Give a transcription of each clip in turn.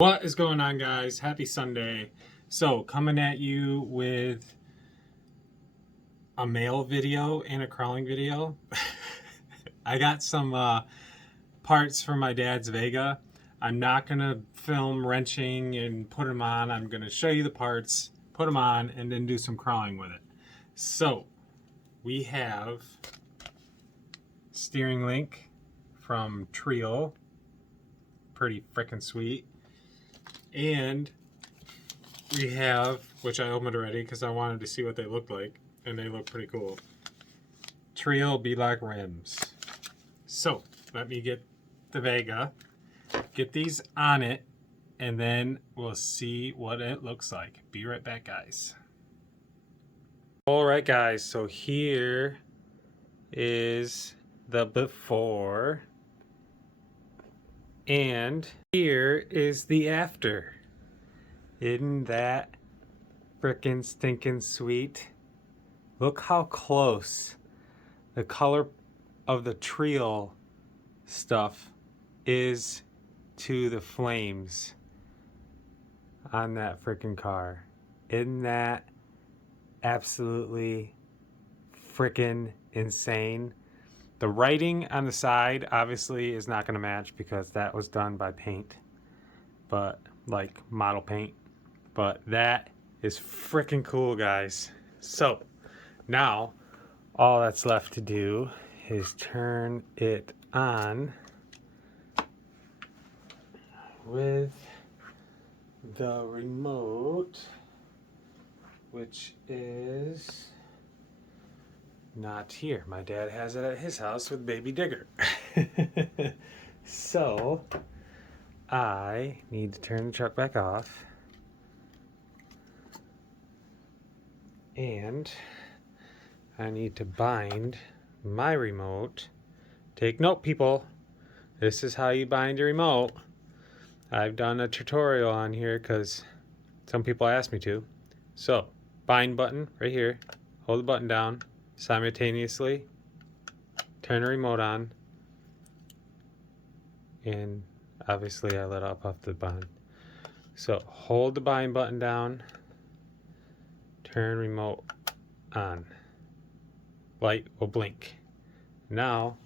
What is going on, guys? Happy Sunday. So coming at you with a mail video and a crawling video. I got some parts for my dad's Vega. I'm not gonna film wrenching and put them on. I'm gonna show you the parts, put them on, and then do some crawling with it. So we have steering link from Trio, pretty freaking sweet. And we have, which I opened already because I wanted to see what they looked like, and they look pretty cool, Trio B-Lock rims. So let me get the Vega, get these on it, and then we'll see what it looks like. Be right back, guys. Alright guys, so here is the before, and here is the after. Isn't that frickin' stinking sweet? Look how close the color of the Trio stuff is to the flames on that frickin' car. Isn't that absolutely frickin' insane? The writing on the side obviously is not going to match because that was done by paint, but like model paint. But that is freaking cool, guys. So now all that's left to do is turn it on with the remote, which is not here. My dad has it at his house with Baby Digger. So I need to turn the truck back off. And I need to bind my remote. Take note, people. This is how you bind your remote. I've done a tutorial on here because some people asked me to. So, bind button right here. Hold the button down. Simultaneously turn the remote on, and obviously I let off the bind. So hold the bind button down, turn remote on, light will blink. Now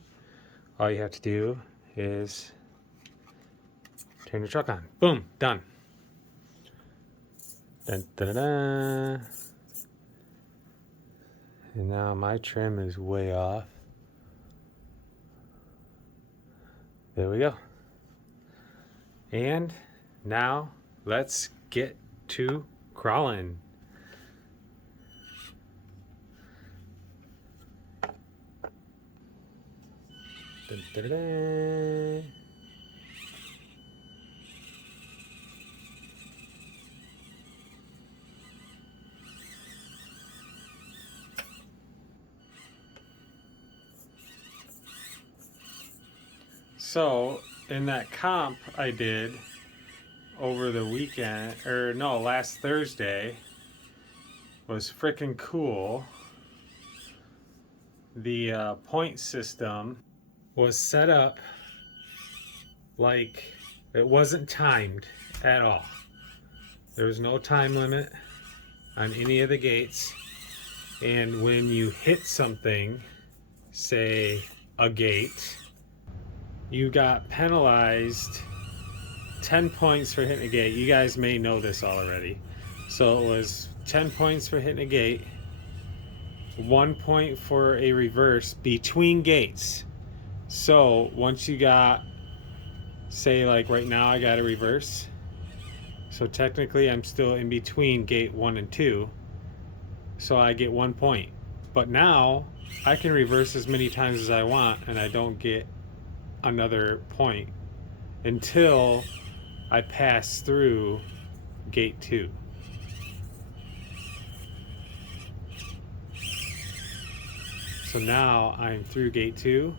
all you have to do is turn your truck on. Boom, done. Dun, dun, dun, dun. And now my trim is way off. There we go. And now let's get to crawling. Dun, dun, dun, dun. So in that comp I did over the weekend, or no, last Thursday, was freaking cool. The point system was set up like it wasn't timed at all. There was no time limit on any of the gates, and when you hit something, say a gate, you got penalized 10 points for hitting a gate. You guys may know this already. So it was 10 points for hitting a gate, 1 point for a reverse between gates. So once you got, say like right now I got a reverse, so technically I'm still in between gate 1 and 2, so I get 1 point. But now I can reverse as many times as I want and I don't get another point until I pass through gate 2. So now I'm through gate 2.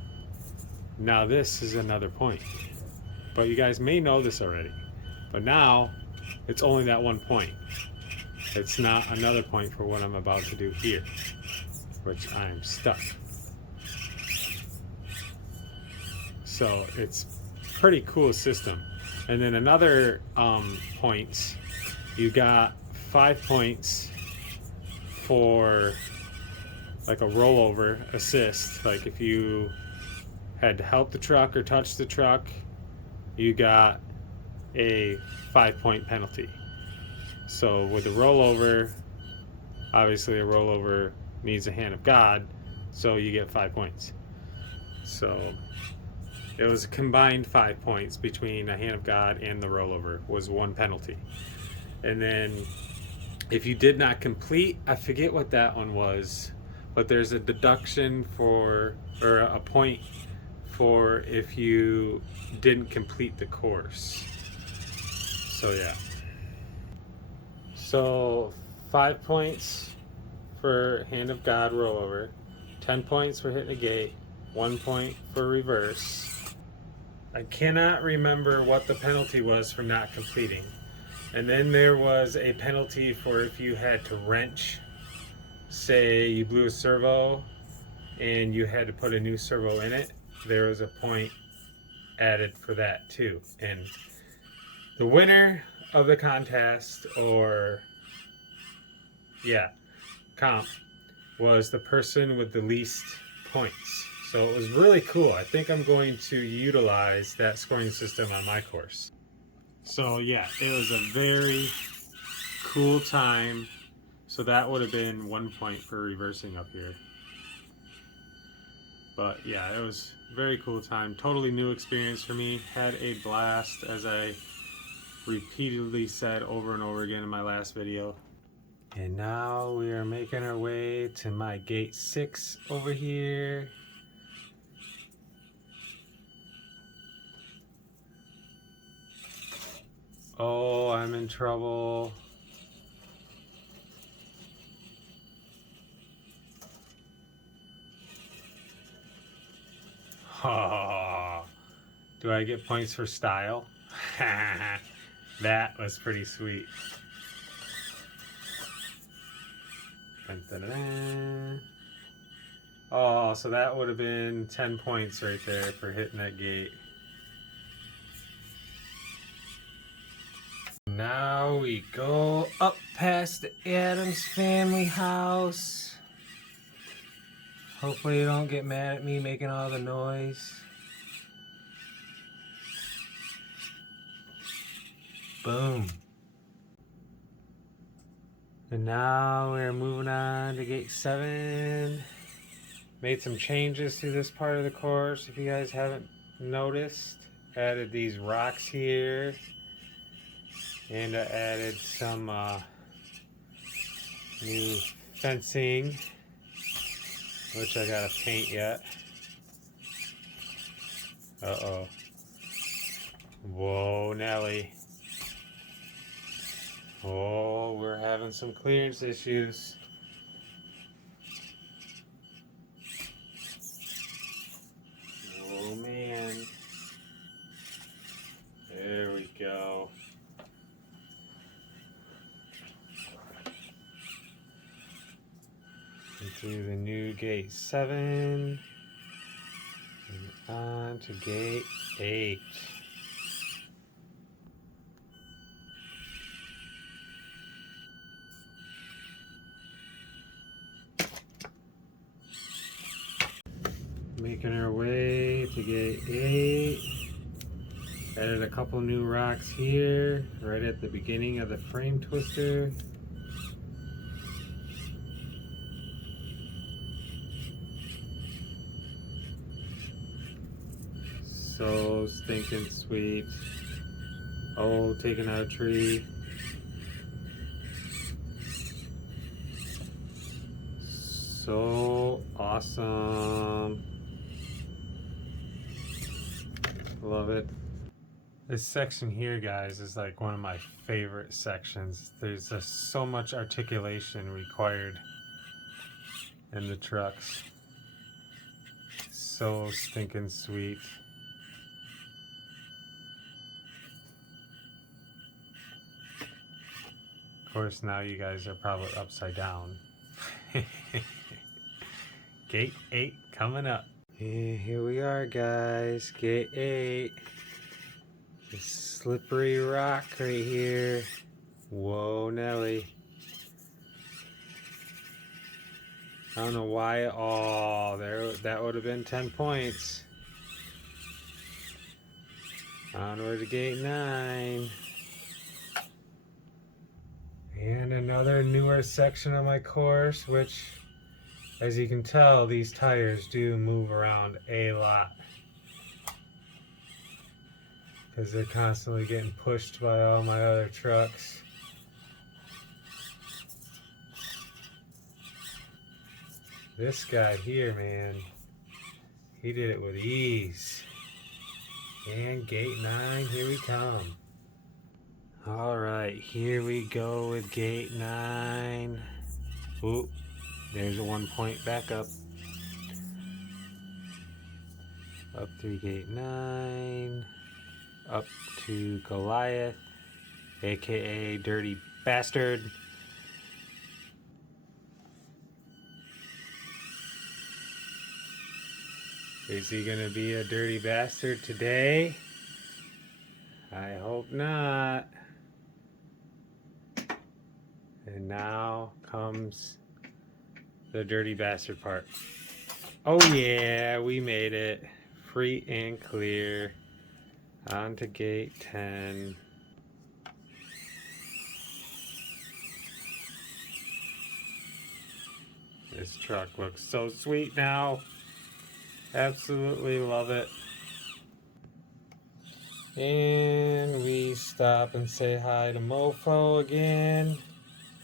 Now this is another point. But you guys may know this already. But now it's only that 1 point. It's not another point for what I'm about to do here, which I'm stuck. So it's pretty cool system. And then another points, you got 5 points for like a rollover assist. Like if you had to help the truck or touch the truck, you got a 5-point penalty. So with the rollover, obviously a rollover needs a hand of God, so you get 5 points. So it was a combined 5 points between a hand of God and the rollover was 1 penalty. And then if you did not complete, I forget what that one was, but there's a deduction for, or a point for if you didn't complete the course. So yeah. So 5 points for hand of God rollover, 10 points for hitting a gate, 1 point for reverse. I cannot remember what the penalty was for not completing. And then there was a penalty for if you had to wrench, say you blew a servo and you had to put a new servo in it, there was a point added for that too. And the winner of the contest, or comp, was the person with the least points. So it was really cool. I think I'm going to utilize that scoring system on my course. So yeah, it was a very cool time. So that would have been 1 point for reversing up here. But yeah, it was a very cool time. Totally new experience for me. Had a blast, as I repeatedly said over and over again in my last video. And now we are making our way to my gate 6 over here. Oh, I'm in trouble. Oh, do I get points for style? That was pretty sweet. Dun, dun, dun, dun. Oh, so that would have been 10 points right there for hitting that gate. Now we go up past the Adams family house. Hopefully you don't get mad at me making all the noise. Boom. And now we're moving on to gate 7. Made some changes to this part of the course, if you guys haven't noticed. Added these rocks here. And I added some new fencing, which I gotta paint yet. Uh-oh. Whoa, Nelly. Oh, we're having some clearance issues. Oh, man. There we go. Into the new gate 7. And on to gate 8. Making our way to gate 8. Added a couple new rocks here, right at the beginning of the frame twister. So stinking sweet. Oh, taking out a tree. So awesome. Love it. This section here, guys, is like one of my favorite sections. There's just so much articulation required in the trucks. So stinking sweet. Of course, now you guys are probably upside down. Gate 8 coming up. And here we are, guys. Gate 8. Slippery rock right here. Whoa, Nelly. I don't know why. Oh, that would have been 10 points. Onward to gate 9. And another newer section of my course, which, as you can tell, these tires do move around a lot. Because they're constantly getting pushed by all my other trucks. This guy here, man, he did it with ease. And gate 9, here we come. Alright, here we go with gate 9. Oop, there's a 1 point backup. Up through gate 9. Up to Goliath, aka Dirty Bastard. Is he gonna be a dirty bastard today? I hope not. And now comes the dirty bastard part. Oh yeah, we made it. Free and clear. On to gate 10. This truck looks so sweet now. Absolutely love it. And we stop and say hi to Mofo again.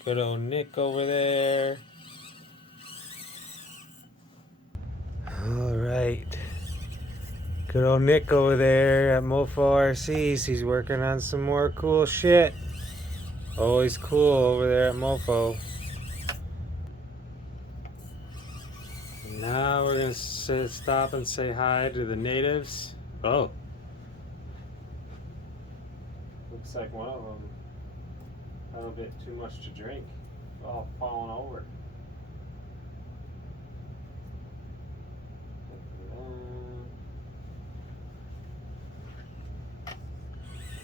Good old Nick over there. Alright. Good old Nick over there at Mofo RCs. He's working on some more cool shit. Always cool over there at Mofo. Now we're going to stop and say hi to the natives. Oh. Looks like one of them had a bit too much to drink. All falling over.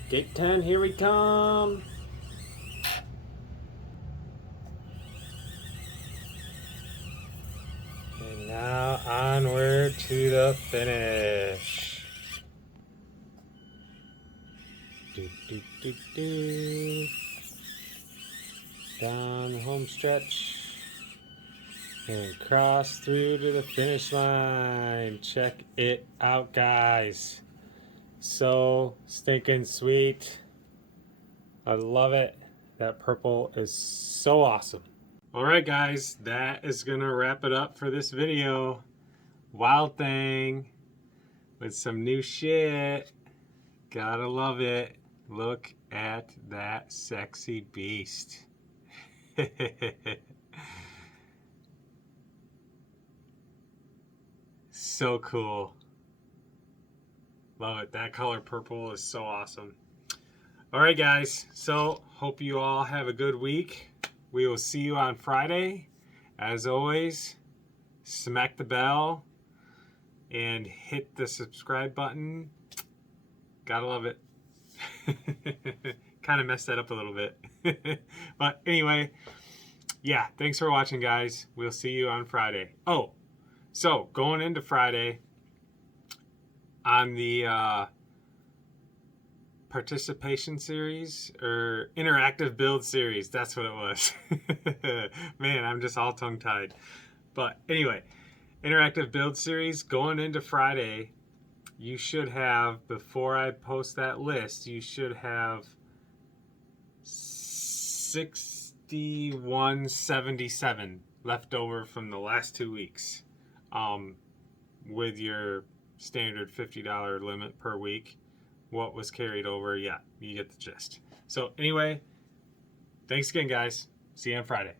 Gate 10, here we come. And now onward to the finish. Do, do, do, do. Down the home stretch. And cross through to the finish line. Check it out, guys. So stinking sweet. I love it. That purple is so awesome. Alright guys, that is gonna wrap it up for this video. Wild Thing with some new shit. Gotta love it. Look at that sexy beast. So cool. Love it. That color purple is so awesome. Alright guys, so hope you all have a good week. We will see you on Friday. As always, smack the bell and hit the subscribe button. Gotta love it. Kind of messed that up a little bit. But anyway, yeah, thanks for watching guys. We'll see you on Friday. Oh, so going into Friday on the participation series or interactive build series, that's what it was. Man, I'm just all tongue-tied. But anyway, interactive build series going into Friday, you should have, before I post that list, you should have 6177 left over from the last 2 weeks, with your standard $50 limit per week. What was carried over, yeah, you get the gist. So anyway, thanks again guys. See you on Friday.